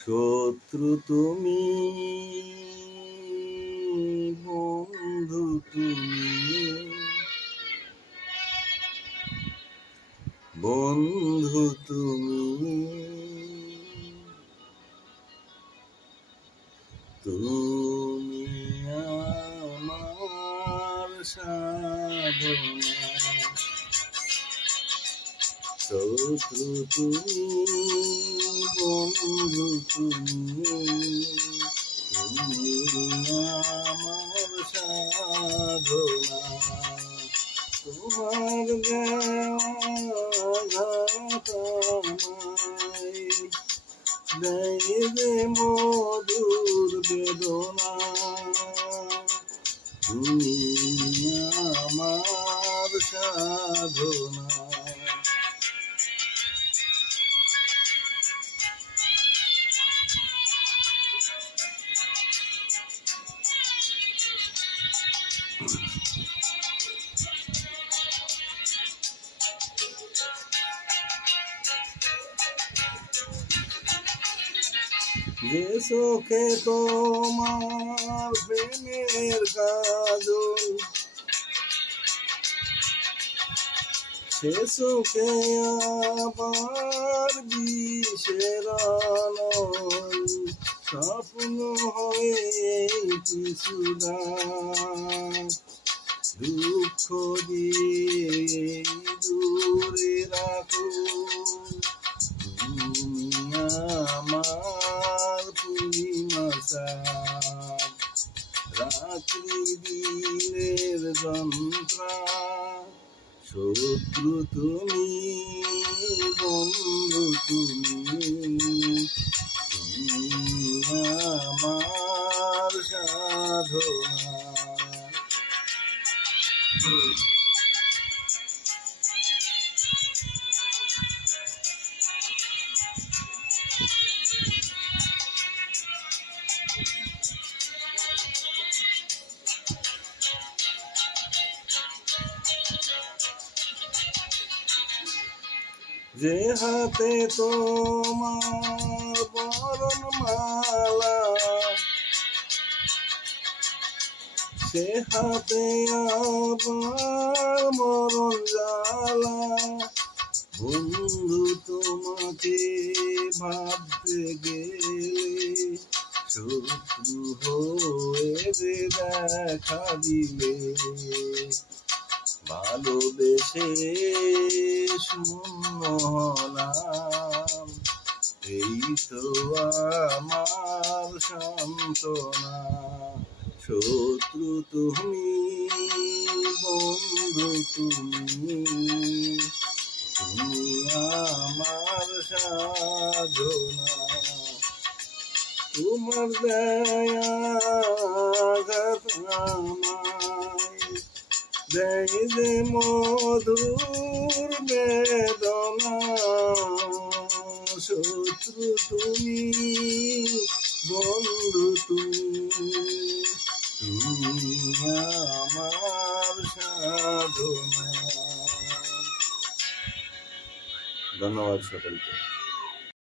শত্রু তুমি, বন্ধু তুমি, বন্ধু তুমি, তুমি আমার সাধনা। শত্রু তুমি, বন্ধু তুমি, তুমি আমার সাধনা। তোমার দেওয়াঘাত আমায় দেয় যে মধুর বেদনা। তুমি আমার সাধনা। যে চোখে তোমার প্রেমের কাজল, সে চোখে আবার বিষের আনল। স্বপ্ন হয়ে কিছু দুঃখ দিয়ে দূরে রাখো। তুমি আমার পূর্ণিমা চাঁদ, রাত্রি দিনের যন্ত্রণা। শত্রু তুমি, বন্ধু তুমি, তুমি আমার সাধনা। যে হাতে তোমার বরণমালা, সে হাতে আবার মরণ জ্বালা। বন্ধু তোমাকে ভাবতে গেলে শত্রু হয়ে যে দেখা দিলে। ভালোবেসে শূন্য হলাম, এই তো আমার সান্ত্বনা। শত্রু তুমি, বন্ধু তুমি, তুমি আমার সাধনা। তোমার দয়াঘাত আমায় দেয় যে মধুর বেদনা। শত্রু তুমি, বন্ধু তুমি, তুমি আমার সাধনা। ধন্যবাদ সকলকে।